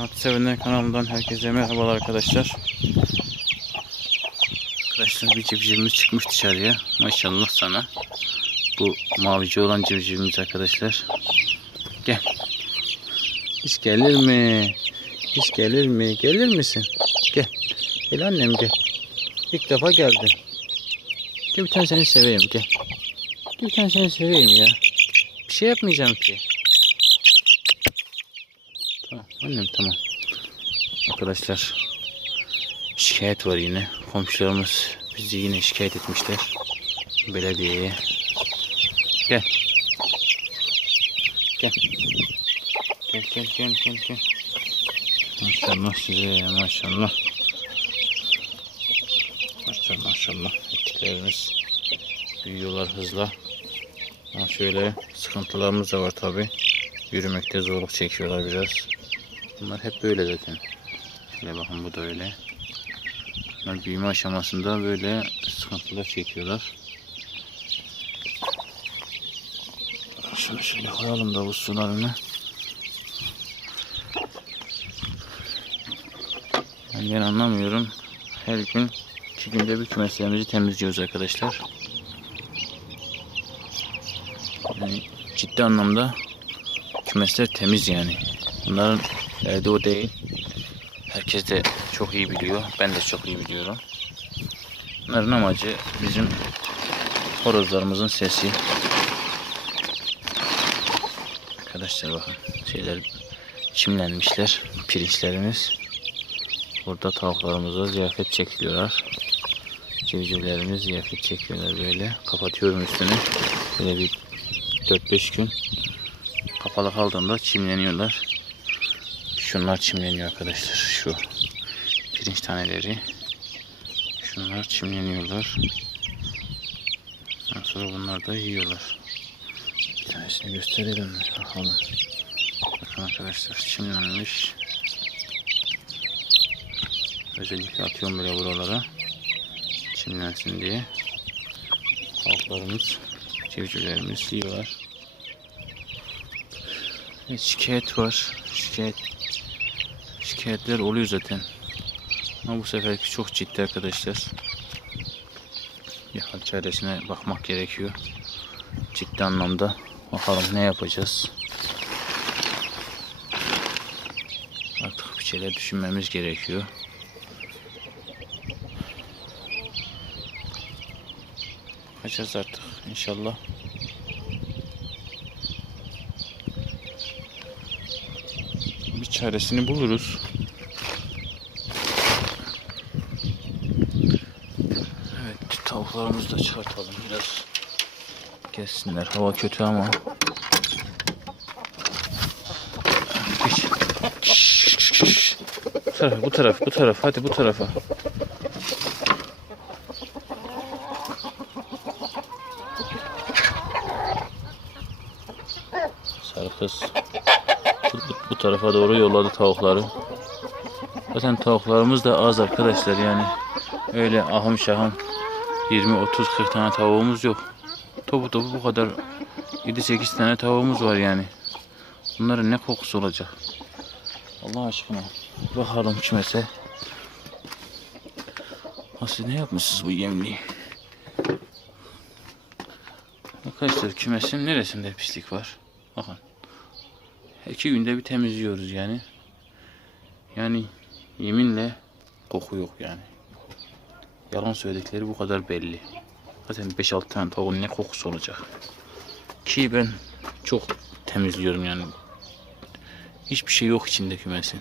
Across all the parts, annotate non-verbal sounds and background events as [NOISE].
At Sevenler kanalından herkese merhabalar arkadaşlar. Arkadaşlar bir civcivimiz çıkmış dışarıya. Maşallah sana. Bu mavici olan civcivimiz arkadaşlar. Gel. Hiç gelir mi? Hiç gelir mi? Gelir misin? Gel. Gel annem gel. İlk defa geldin. Gel bir tane seni seveyim gel. Gel bir tane seni seveyim ya. Bir şey yapmayacağım ki. Tamam annem tamam. Arkadaşlar şikayet var yine. Komşularımız bizi yine şikayet etmişler. Belediyeye. Gel. Gel. Gel gel gel gel gel. Maşallah size maşallah. Maşallah maşallah. Ettiklerimiz büyüyorlar hızla. Ama şöyle sıkıntılarımız da var tabi. Yürümekte zorluk çekiyorlar biraz. Bunlar hep böyle zaten. Şöyle bakın bu da öyle. Bunlar büyüme aşamasında böyle sıkıntılar çekiyorlar. Şunu şöyle koyalım da bu sularını. Ben, ben anlamıyorum. Her gün iki günde bir kümeslerimizi temizliyoruz arkadaşlar. Yani ciddi anlamda kümesler temiz yani. Bunların derdi o değil. Herkes de çok iyi biliyor. Ben de çok iyi biliyorum. Bunların amacı bizim horozlarımızın sesi. Arkadaşlar bakın şeyler çimlenmişler. Pirinçlerimiz. Burada tavuklarımıza ziyafet çekiyorlar. Civcivlerimiz ziyafet çekiyorlar böyle. Kapatıyorum üstünü. Böyle bir 4-5 gün kapalı kaldığında çimleniyorlar. Şunlar çimleniyor arkadaşlar. Şu pirinç taneleri. Şunlar çimleniyorlar. Ondan sonra bunlar da yiyorlar. Bir tanesini gösterelim? Bakalım. Bakın arkadaşlar çimlenmiş. Özellikle atıyorum böyle buralara. Çimlensin diye. Tavuklarımız, civcivlerimiz yiyorlar. Evet, şikayet var. Şikayet şikayetler oluyor zaten. Ama bu seferki çok ciddi arkadaşlar. Bir hal çaresine bakmak gerekiyor. Ciddi anlamda. Bakalım ne yapacağız. Artık bir şeyler düşünmemiz gerekiyor. Bakacağız artık inşallah. Çaresini buluruz. Evet tavuklarımızı da çıkartalım biraz. Kessinler. Hava kötü ama. Bu taraf, bu taraf, bu taraf. Hadi bu tarafa. Sarı kız. Bu, bu- tarafa doğru yolladı tavukları. Zaten tavuklarımız da az arkadaşlar yani. Öyle ahım şahım 20 30 40 tane tavuğumuz yok. Topu topu bu kadar 7-8 tane tavuğumuz var yani. Bunların ne kokusu olacak? Allah aşkına. Bakalım şu. Nasıl ne yapmışsınız bu yemliği? Arkadaşlar kümesin neresinde pislik var? Bakın. İki günde bir temizliyoruz yani. Yani yeminle koku yok yani. Yalan söyledikleri bu kadar belli. Zaten 5-6 tane tavuğun ne kokusu olacak. Ki ben çok temizliyorum yani. Hiçbir şey yok içinde kümesin.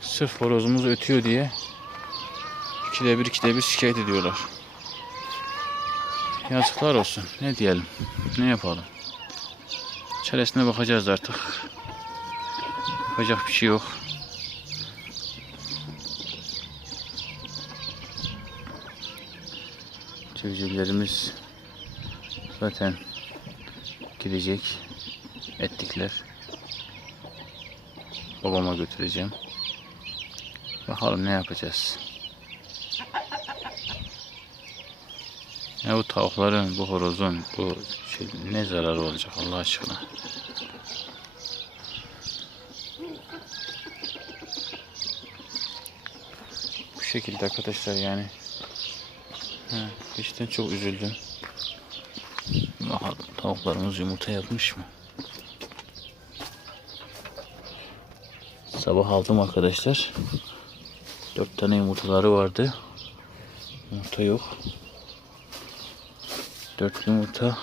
Sırf horozumuz ötüyor diye ikide bir ikide bir şikayet ediyorlar. Yazıklar olsun. Ne diyelim? Ne yapalım? Çaresine bakacağız artık. Yapacak bir şey yok. Civcivlerimiz zaten gidecek. Ettikler. Babama götüreceğim. Bakalım ne yapacağız. Ya bu tavukların, bu horozun, bu şey, ne zararı olacak Allah aşkına? Bu şekilde arkadaşlar yani. İşte çok üzüldüm. Bakalım tavuklarımız yumurta yapmış mı? Sabah aldım arkadaşlar. Dört tane yumurtaları vardı. Yumurta yok. Dört yumurta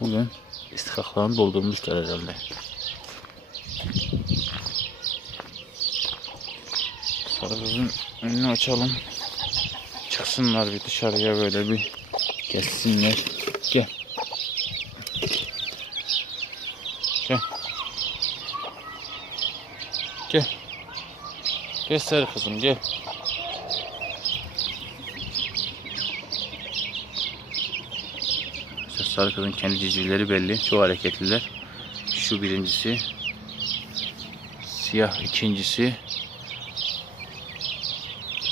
bugün istikaklarını doldurmuşlar herhalde. Sarımızın önünü açalım. Çıksınlar bir dışarıya böyle bir gezsinler. Gel. Gel. Gel. Gel sarı kızım gel. İşte sarı kızın kendi civcivleri belli. Çok hareketliler. Şu birincisi. Siyah ikincisi.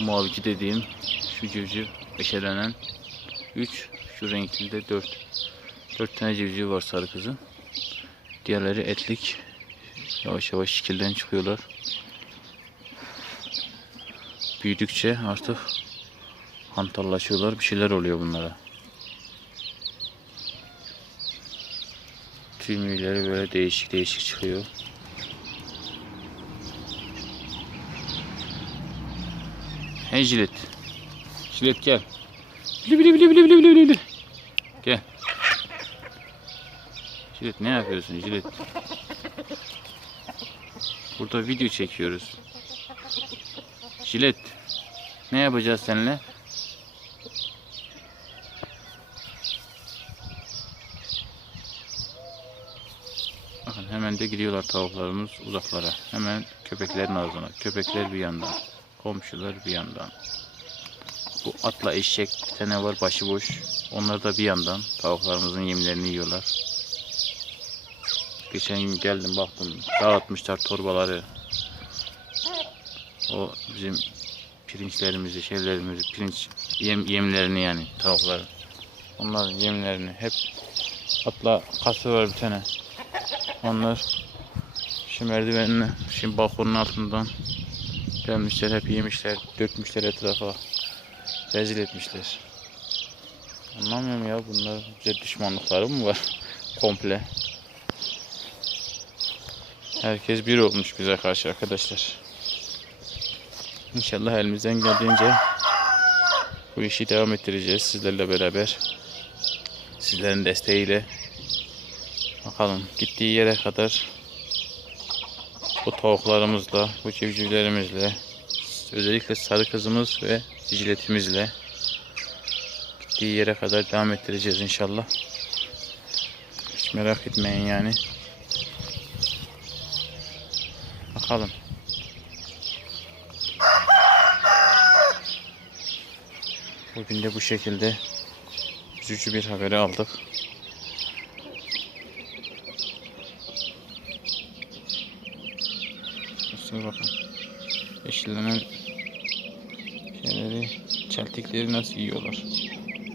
Mavici dediğim şu civciv eşelenen 3 şu renkli de 4 4 tane civciv var sarı kızın diğerleri etlik yavaş yavaş şekilden çıkıyorlar büyüdükçe artık hantallaşıyorlar bir şeyler oluyor bunlara tüymüyleri böyle değişik değişik çıkıyor Hey jilet. Jilet gel. Bili bili bili bili bili bili bili. Gel. Jilet ne yapıyorsun Jilet? Burada video çekiyoruz. Jilet. Ne yapacağız seninle? De gidiyorlar tavuklarımız uzaklara. Hemen köpeklerin ağzına. Köpekler bir yandan. Komşular bir yandan. Bu atla eşek bir tane var başıboş. Onlar da bir yandan tavuklarımızın yemlerini yiyorlar. Geçen gün geldim baktım dağıtmışlar torbaları. O bizim pirinçlerimizi, şeylerimizi, pirinç yem, yemlerini yani tavukların. Onların yemlerini hep atla kası var bir tane. Onlar şu merdivenini, şimdi balkonun altından gelmişler hep yemişler, dökmüşler etrafa. Rezil etmişler. Anlamıyorum ya bunlar bize düşmanlıkları mı var? [LAUGHS] Komple. Herkes bir olmuş bize karşı arkadaşlar. İnşallah elimizden geldiğince bu işi devam ettireceğiz sizlerle beraber. Sizlerin desteğiyle. Bakalım gittiği yere kadar bu tavuklarımızla, bu civcivlerimizle, özellikle sarı kızımız ve ciletimizle gittiği yere kadar devam ettireceğiz inşallah. Hiç merak etmeyin yani. Bakalım. Bugün de bu şekilde üzücü bir haberi aldık. Şuraya bakın. Yeşillenen şeyleri, çeltikleri nasıl yiyorlar?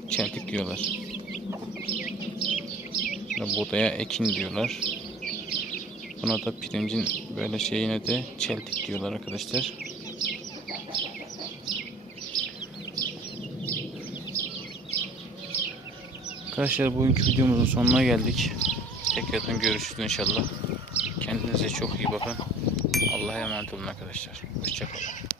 Çeltik diyorlar. Şurada buğdaya ekin diyorlar. Buna da pirincin böyle şeyine de çeltik diyorlar arkadaşlar. Arkadaşlar bugünkü videomuzun sonuna geldik. Tekrardan görüşürüz inşallah. Kendinize çok iyi bakın. Allah'a emanet olun arkadaşlar. Hoşçakalın.